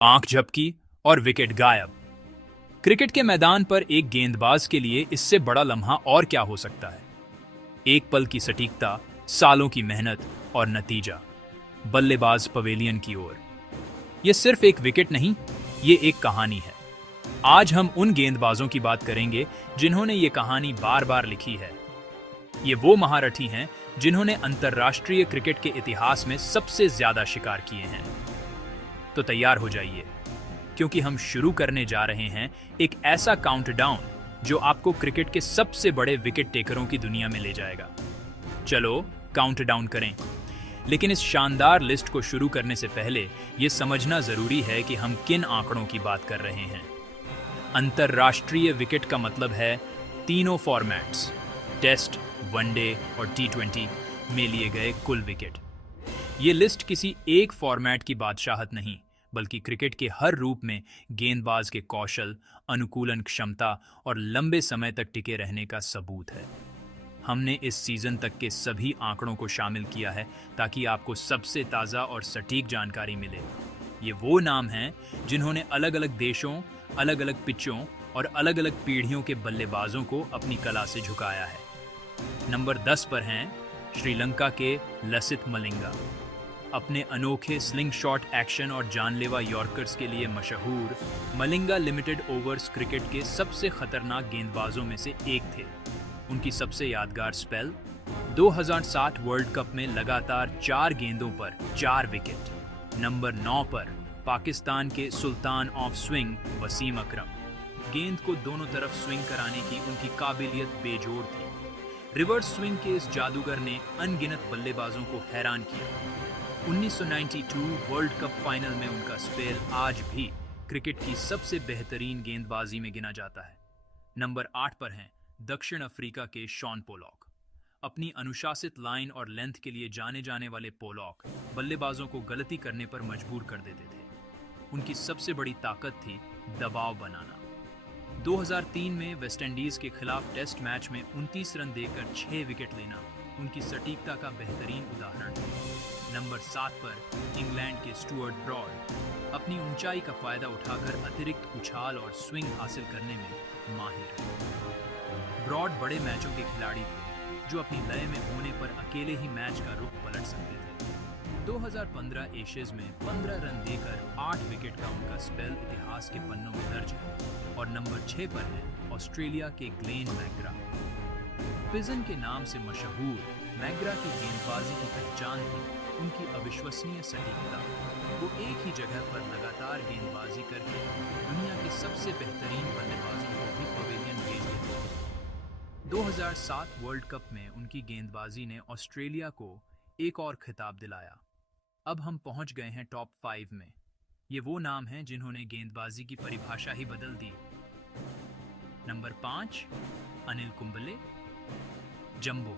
आंख झपकी और विकेट गायब। क्रिकेट के मैदान पर एक गेंदबाज के लिए इससे बड़ा लम्हा और क्या हो सकता है। एक पल की सटीकता, सालों की मेहनत और नतीजा। बल्लेबाज पवेलियन की ओर। यह सिर्फ एक विकेट नहीं, ये एक कहानी है। आज हम उन गेंदबाजों की बात करेंगे जिन्होंने ये कहानी बार बार लिखी है। ये वो महारथी हैं जिन्होंने अंतर्राष्ट्रीय क्रिकेट के इतिहास में सबसे ज्यादा शिकार किए हैं। तो तैयार हो जाइए, क्योंकि हम शुरू करने जा रहे हैं एक ऐसा काउंटडाउन जो आपको क्रिकेट के सबसे बड़े विकेट टेकरों की दुनिया में ले जाएगा। चलो काउंटडाउन करें। लेकिन इस शानदार लिस्ट को शुरू करने से पहले यह समझना जरूरी है कि हम किन आंकड़ों की बात कर रहे हैं। अंतर्राष्ट्रीय विकेट का मतलब है तीनों फॉर्मेट्स, टेस्ट, वनडे और T20 में लिए गए कुल विकेट। ये लिस्ट किसी एक फॉर्मेट की बादशाहत नहीं, बल्कि क्रिकेट के हर रूप में गेंदबाज के कौशल, अनुकूलन क्षमता और लंबे समय तक टिके रहने का सबूत है। हमने इस सीजन तक के सभी आंकड़ों को शामिल किया है ताकि आपको सबसे ताज़ा और सटीक जानकारी मिले। ये वो नाम हैं जिन्होंने अलग अलग देशों, अलग अलग पिचों और अलग अलग पीढ़ियों के बल्लेबाजों को अपनी कला से झुकाया है। नंबर 10 पर हैं श्रीलंका के लसिथ मलिंगा। अपने अनोखे स्लिंग शॉट एक्शन और जानलेवा यॉर्कर्स के लिए मशहूर, मलिंगा लिमिटेड ओवर्स क्रिकेट के सबसे खतरनाक गेंदबाजों में से एक थे। उनकी सबसे यादगार स्पेल 2007 वर्ल्ड कप में लगातार 4 गेंदों पर 4 विकेट। नंबर 9 पर पाकिस्तान के सुल्तान ऑफ स्विंग वसीम अकरम। गेंद को दोनों तरफ स्विंग कराने की उनकी काबिलियत बेजोड़ थी। रिवर्स स्विंग के इस जादूगर ने अनगिनत बल्लेबाजों को हैरान किया। 1992 वर्ल्ड कप फाइनल में उनका स्पेल आज भी क्रिकेट की सबसे बेहतरीन गेंदबाजी में गिना जाता है। नंबर 8 पर हैं दक्षिण अफ्रीका के शॉन पोलॉक। अपनी अनुशासित लाइन और लेंथ के लिए जाने जाने वाले पोलॉक बल्लेबाजों को गलती करने पर मजबूर कर देते थे। उनकी सबसे बड़ी ताकत थी दबाव बनाना। 2003 में वेस्टइंडीज के खिलाफ टेस्ट मैच में 29 रन देकर 6 विकेट लेना उनकी सटीकता का बेहतरीन उदाहरण है। नंबर 7 पर इंग्लैंड के स्टुअर्ट ब्रॉड। अपनी ऊंचाई का फायदा उठाकर अतिरिक्त उछाल और स्विंग हासिल करने में माहिर। ब्रॉड बड़े मैचों के खिलाड़ी थे जो अपनी लय में होने पर अकेले ही मैच का रुख पलट सकते थे। 2015 एशेज में 15 रन देकर 8 विकेट का उनका स्पेल इतिहास के पन्नों में दर्ज है। और नंबर 6 पर है ऑस्ट्रेलिया के ग्लेन मैकग्रा। पिजन के नाम से मशहूर मैकग्रा की गेंदबाजी की पहचान थी उनकी अविश्वसनीय सटीकता। वो एक ही जगह पर लगातार गेंदबाजी करके दुनिया के सबसे बेहतरीन बल्लेबाजों को भी पवेलियन भेज देते थे। 2007 वर्ल्ड कप में उनकी गेंदबाजी ने ऑस्ट्रेलिया को एक और खिताब दिलाया। अब हम पहुंच गए हैं टॉप 5 में। ये वो नाम हैं जिन्होंने गेंदबाजी की परिभाषा ही बदल दी। नंबर 5 अनिल कुंबले। जंबो,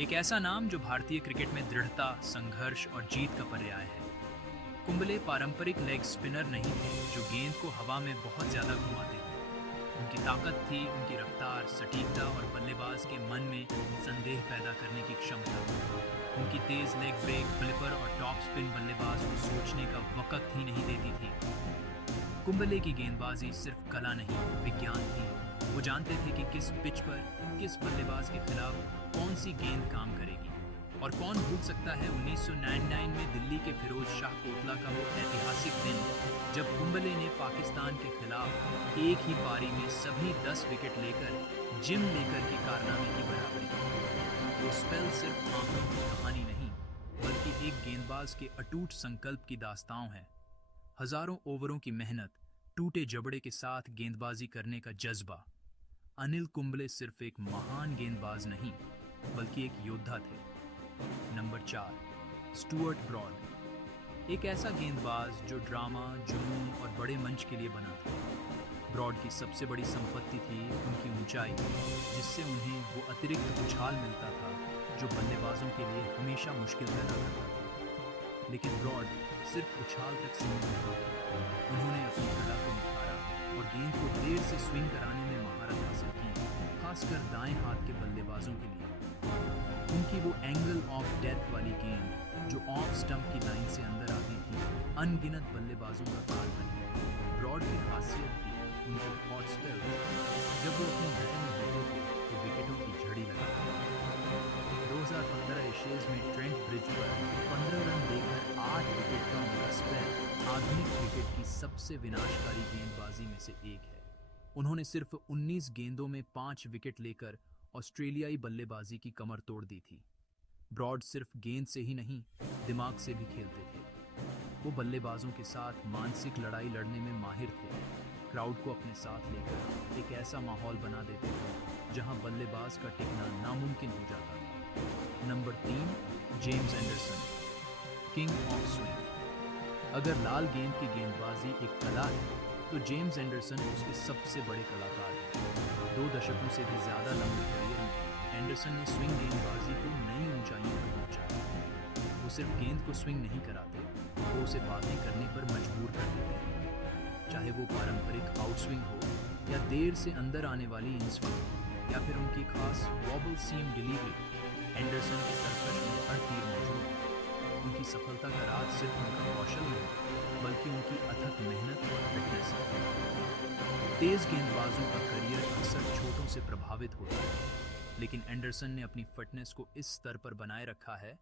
एक ऐसा नाम जो भारतीय क्रिकेट में दृढ़ता, संघर्ष और जीत का पर्याय है। कुंबले पारंपरिक लेग स्पिनर नहीं थे जो गेंद को हवा में बहुत ज्यादा घुमाते थे। उनकी ताकत थी उनकी रफ्तार, सटीकता और बल्लेबाज के मन में संदेह पैदा करने की क्षमता। उनकी तेज लेग ब्रेक, फ्लिपर और टॉप स्पिन बल्लेबाज को सोचने का वक्त ही नहीं देती थी। कुंबले की गेंदबाजी सिर्फ कला नहीं, विज्ञान थी। वो जानते थे कि किस पिच पर, किस बल्लेबाज के खिलाफ कौन सी गेंद काम करेगी। और कौन भूल सकता है 1999 में दिल्ली के फिरोज शाह कोटला का वो ऐतिहासिक दिन जब कुंबले ने पाकिस्तान के खिलाफ एक ही पारी में सभी 10 विकेट लेकर जिम लेकर के कारनामे की बराबरी की। वो स्पेल सिर्फ आंकड़ों की कहानी नहीं, बल्कि एक गेंदबाज के अटूट संकल्प की दास्तां है। हजारों ओवरों की मेहनत, टूटे जबड़े के साथ गेंदबाजी करने का जज्बा। अनिल कुंबले सिर्फ एक महान गेंदबाज नहीं, बल्कि एक योद्धा थे। Number 4 Stuart Broad. एक ऐसा गेंदबाज जो ड्रामा, जुनून और बड़े मंच के लिए बना था। ब्रॉड की सबसे बड़ी संपत्ति थी उनकी ऊंचाई, जिससे उन्हें वो अतिरिक्त उछाल मिलता था जो बल्लेबाजों के लिए हमेशा मुश्किल पैदा करता था। लेकिन ब्रॉड सिर्फ उछाल तक सीमित नहीं। उन्होंने अपनी कला को निखारा और गेंद को देर से स्विंग कराने में महारत हासिल की, खासकर दाएं हाथ के बल्लेबाजों के लिए। उनकी वो एंगल ऑफ डेथ वाली गेंद जो ऑफ स्टंप की लाइन से अंदर आती थी, अनगिनत बल्लेबाजों का काल बनी। ब्रॉड की खासियत थी उनकी हॉट स्पेल। जब वो अपनी लय में होते थे तो विकेटों की झड़ी लगाते थे। 2015 एशेज में ट्रेंट ब्रिज पर 15 रन देकर 8 विकेट का उनका स्पेल आधुनिक क्रिकेट की सबसे विनाशकारी गेंदबाजी में से एक है। उन्होंने सिर्फ 19 गेंदों में 5 विकेट लेकर ऑस्ट्रेलियाई बल्लेबाजी की कमर तोड़ दी थी। ब्रॉड सिर्फ गेंद से ही नहीं, दिमाग से भी खेलते थे। वो बल्लेबाजों के साथ मानसिक लड़ाई लड़ने में माहिर थे। क्राउड को अपने साथ लेकर एक ऐसा माहौल बना देते थे जहां बल्लेबाज का टिकना नामुमकिन हो जाता था। Number 3, James Anderson, king of swing. अगर लाल गेंद की गेंदबाजी एक कला है तो जेम्स एंडरसन उसके सबसे बड़े कलाकार हैं। 2 दशकों से भी ज्यादा लंबे करियर में एंडरसन ने स्विंग गेंदबाजी को नई ऊंचाइयों पर पहुंचाया। वो सिर्फ गेंद को स्विंग नहीं कराते, वो उसे बातें करने पर मजबूर कर देते हैं। चाहे वो पारंपरिक आउटस्विंग हो या देर से अंदर आने वाली इन स्विंग या फिर उनकी खास वॉबल सीम डिलीवरी, एंडरसन के तरकश में हर तीर मौजूद है। उनकी सफलता का राज सिर्फ उनका कौशल नहीं बल्कि उनकी अथक मेहनत और फिटनेस है। तेज गेंदबाजों का करियर अक्सर चोटों से प्रभावित होता है, लेकिन एंडरसन ने अपनी फिटनेस को इस स्तर पर बनाए रखा है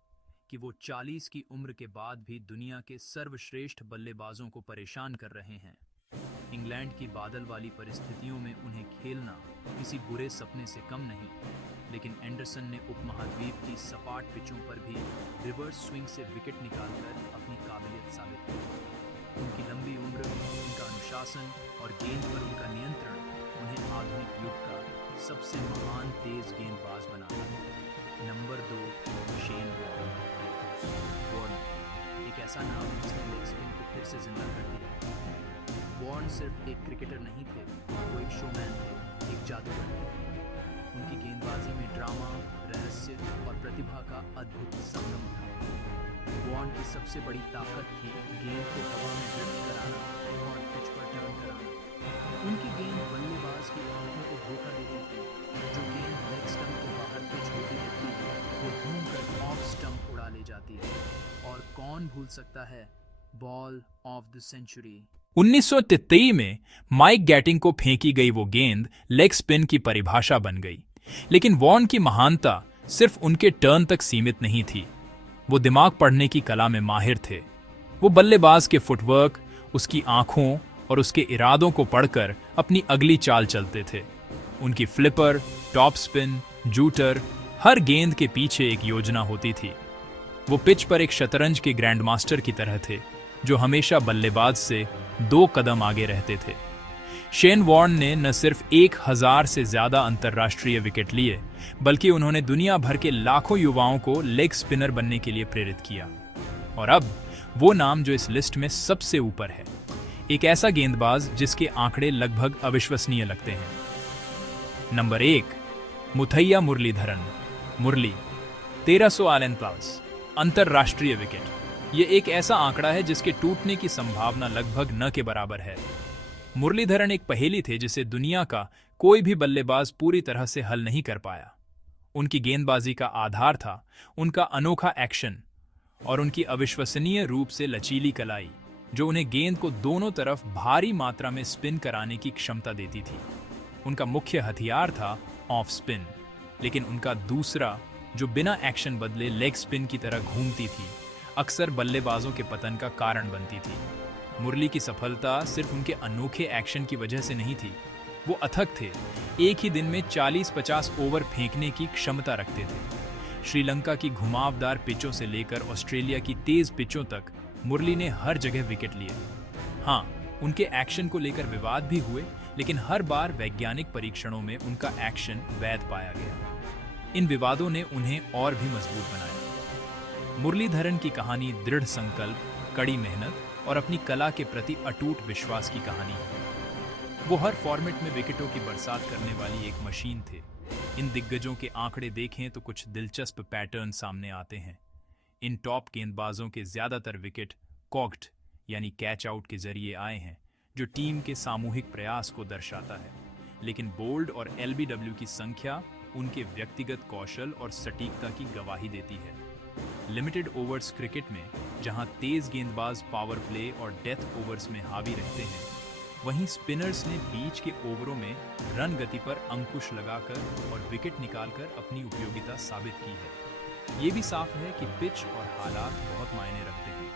कि वो 40 की उम्र के बाद भी दुनिया के सर्वश्रेष्ठ बल्लेबाजों को परेशान कर रहे हैं। इंग्लैंड की बादल वाली परिस्थितियों में उन्हें खेलना किसी बुरे सपने से कम नहीं, लेकिन एंडरसन ने उपमहाद्वीप की सपाट पिचों पर भी रिवर्स स्विंग से विकेट निकालकर अपनी काबिलियत साबित की। उनकी लंबी उम्र, उनका अनुशासन और गेंद पर उनका नियंत्रण उन्हें आधुनिक युग का सबसे महान तेज गेंदबाज बनाता है। नंबर 2, शेन वॉर्न, एक ऐसा नाम जिसने लेग स्पिन को फिर से जिंदा कर दिया। वॉर्न सिर्फ एक क्रिकेटर नहीं थे, वो एक शोमैन थे, एक जादूगर थे। उनकी गेंदबाजी में ड्रामा, रहस्य और प्रतिभा का अद्भुत संगम था। वॉर्न की सबसे बड़ी ताकत थी गेंद को हवा में ड्रिफ्ट कराना और पिच पर टर्न कराना। उनकी गेंद बल्लेबाज की आंखों को धोखा देती थी। जो गेंद लेग स्टंप के बाहर पिच होती रहती है, वो घूमकर ऑफ स्टंप उड़ा ले जाती है। और कौन भूल सकता है बॉल ऑफ द सेंचुरी। 1933 में माइक गैटिंग को फेंकी गई वो गेंद लेग स्पिन की परिभाषा बन गई। लेकिन वॉर्न की महानता सिर्फ उनके टर्न तक सीमित नहीं थी। वो दिमाग पढ़ने की कला में माहिर थे। वो बल्लेबाज के फुटवर्क, उसकी आंखों और उसके इरादों को पढ़कर अपनी अगली चाल चलते थे। उनकी फ्लिपर, टॉप स्पिन, जूटर, हर गेंद के पीछे एक योजना होती थी। वो पिच पर एक शतरंज के ग्रैंडमास्टर की तरह थे, जो हमेशा बल्लेबाज से 2 कदम आगे रहते थे। शेन वॉर्न ने न सिर्फ 1000 से ज्यादा अंतर्राष्ट्रीय विकेट लिए, बल्कि उन्होंने दुनिया भर के लाखों युवाओं को लेग स्पिनर बनने के लिए प्रेरित किया। और अब वो नाम जो इस लिस्ट में सबसे ऊपर है, एक ऐसा गेंदबाज जिसके आंकड़े लगभग अविश्वसनीय लगते हैं। नंबर 1, मुथैया मुरलीधरन। मुरली 1300 आलन प्लस अंतर्राष्ट्रीय विकेट। ये एक ऐसा आंकड़ा है जिसके टूटने की संभावना लगभग न के बराबर है। मुरलीधरन एक पहेली थे जिसे दुनिया का कोई भी बल्लेबाज पूरी तरह से हल नहीं कर पाया। उनकी गेंदबाजी का आधार था उनका अनोखा एक्शन और उनकी अविश्वसनीय रूप से लचीली कलाई, जो उन्हें गेंद को दोनों तरफ भारी मात्रा में स्पिन कराने की क्षमता देती थी। उनका मुख्य हथियार था ऑफ स्पिन, लेकिन उनका दूसरा, जो बिना एक्शन बदले लेग स्पिन की तरह घूमती थी, अक्सर बल्लेबाजों के पतन का कारण बनती थी। मुरली की सफलता सिर्फ उनके अनोखे एक्शन की वजह से नहीं थी, वो अथक थे। एक ही दिन में 40-50 ओवर फेंकने की क्षमता रखते थे। श्रीलंका की घुमावदार पिचों से लेकर ऑस्ट्रेलिया की तेज पिचों तक मुरली ने हर जगह विकेट लिए। हाँ, उनके एक्शन को लेकर विवाद भी हुए, लेकिन हर बार वैज्ञानिक परीक्षणों में उनका एक्शन वैध पाया गया। इन विवादों ने उन्हें और भी मजबूत बनाया। मुरलीधरन की कहानी दृढ़ संकल्प, कड़ी मेहनत और अपनी कला के प्रति अटूट विश्वास की कहानी है। वो हर फॉर्मेट में विकेटों की बरसात करने वाली एक मशीन थे। इन दिग्गजों के आंकड़े देखें तो कुछ दिलचस्प पैटर्न सामने आते हैं। इन टॉप गेंदबाजों के ज्यादातर विकेट कॉक्ड यानी कैच आउट के जरिए आए हैं, जो टीम के सामूहिक प्रयास को दर्शाता है। लेकिन बोल्ड और एलबीडब्ल्यू की संख्या उनके व्यक्तिगत कौशल और सटीकता की गवाही देती है। लिमिटेड ओवर्स क्रिकेट में जहां तेज गेंदबाज पावर प्ले और डेथ ओवर्स में हावी रहते हैं, वहीं स्पिनर्स ने बीच के ओवरों में रन गति पर अंकुश लगाकर और विकेट निकालकर अपनी उपयोगिता साबित की है। ये भी साफ है कि पिच और हालात बहुत मायने रखते हैं।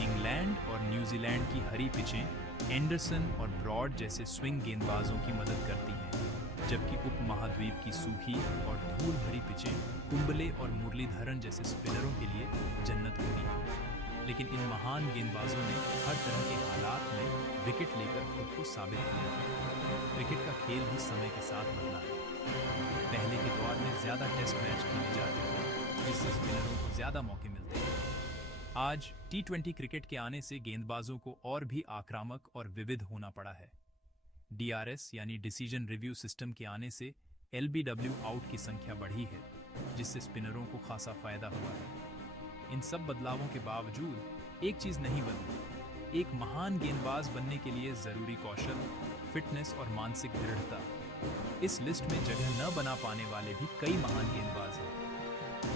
इंग्लैंड और न्यूजीलैंड की हरी पिचें एंडरसन और ब्रॉड जैसे स्विंग गेंदबाजों की मदद करती हैं, जबकि उपमहाद्वीप की सूखी और धूल भरी पिचें कुंबले और मुरलीधरन जैसे स्पिनरों के लिए जन्नत होती हैं। लेकिन इन महान गेंदबाजों ने हर तरह के हालात में विकेट लेकर खुद को साबित किया है। क्रिकेट का खेल भी समय के साथ बदला है। पहले के दौर में ज्यादा टेस्ट मैच खेले जाते थे, जिससे स्पिनरों को ज्यादा मौके मिलते हैं। आज T20 क्रिकेट के आने से गेंदबाजों को और भी आक्रामक और विविध होना पड़ा है। DRS यानी डिसीजन रिव्यू सिस्टम के आने से LBW आउट की संख्या बढ़ी है, जिससे स्पिनरों को खासा फायदा हुआ है। इन सब बदलावों के बावजूद एक चीज नहीं बदली। एक महान गेंदबाज बनने के लिए जरूरी कौशल, फिटनेस और मानसिक दृढ़ता। इस लिस्ट में जगह न बना पाने वाले भी कई महान गेंदबाज हैं।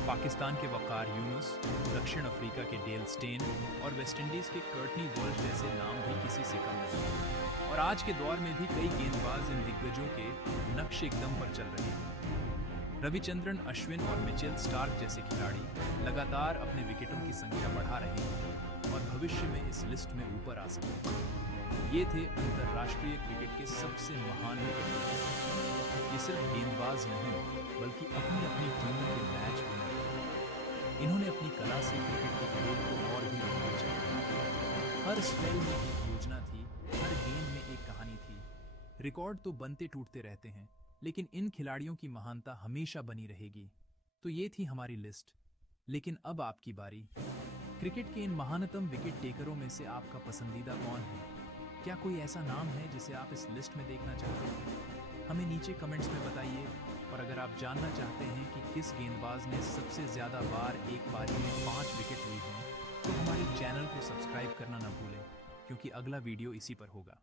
पाकिस्तान के वकार यूनुस, दक्षिण अफ्रीका के डेल स्टेन और वेस्टइंडीज के कर्टनी वॉल्श जैसे नाम भी किसी से कम नहीं। और आज के दौर में भी कई गेंदबाज इन दिग्गजों के नक्श एकदम पर चल रहे हैं। रविचंद्रन अश्विन और मिचेल स्टार्क जैसे खिलाड़ी लगातार अपने विकेटों की संख्या बढ़ा रहे हैं और भविष्य में इस लिस्ट में ऊपर आ सकते हैं। ये थे अंतर्राष्ट्रीय क्रिकेट के सबसे महान विकेट। ये सिर्फ गेंदबाज नहीं, बल्कि अपनी अपनी टीमों के मैच विनर हैं। इन्होंने अपनी कला से क्रिकेट के खेल को और भी रोमांचक किया। हर स्पेल में एक योजना थी, हर गेंद में एक कहानी थी। रिकॉर्ड तो बनते टूटते रहते हैं, लेकिन इन खिलाड़ियों की महानता हमेशा बनी रहेगी। तो ये थी हमारी लिस्ट। लेकिन अब आपकी बारी। क्रिकेट के इन महानतम विकेट टेकरों में से आपका पसंदीदा कौन है? क्या कोई ऐसा नाम है जिसे आप इस लिस्ट में देखना चाहते हैं? हमें नीचे कमेंट्स में बताइए। और अगर आप जानना चाहते हैं कि किस गेंदबाज ने सबसे ज्यादा बार एक पारी में 5 विकेट लिए हैं, तो हमारे चैनल को सब्सक्राइब करना न भूलें, क्योंकि अगला वीडियो इसी पर होगा।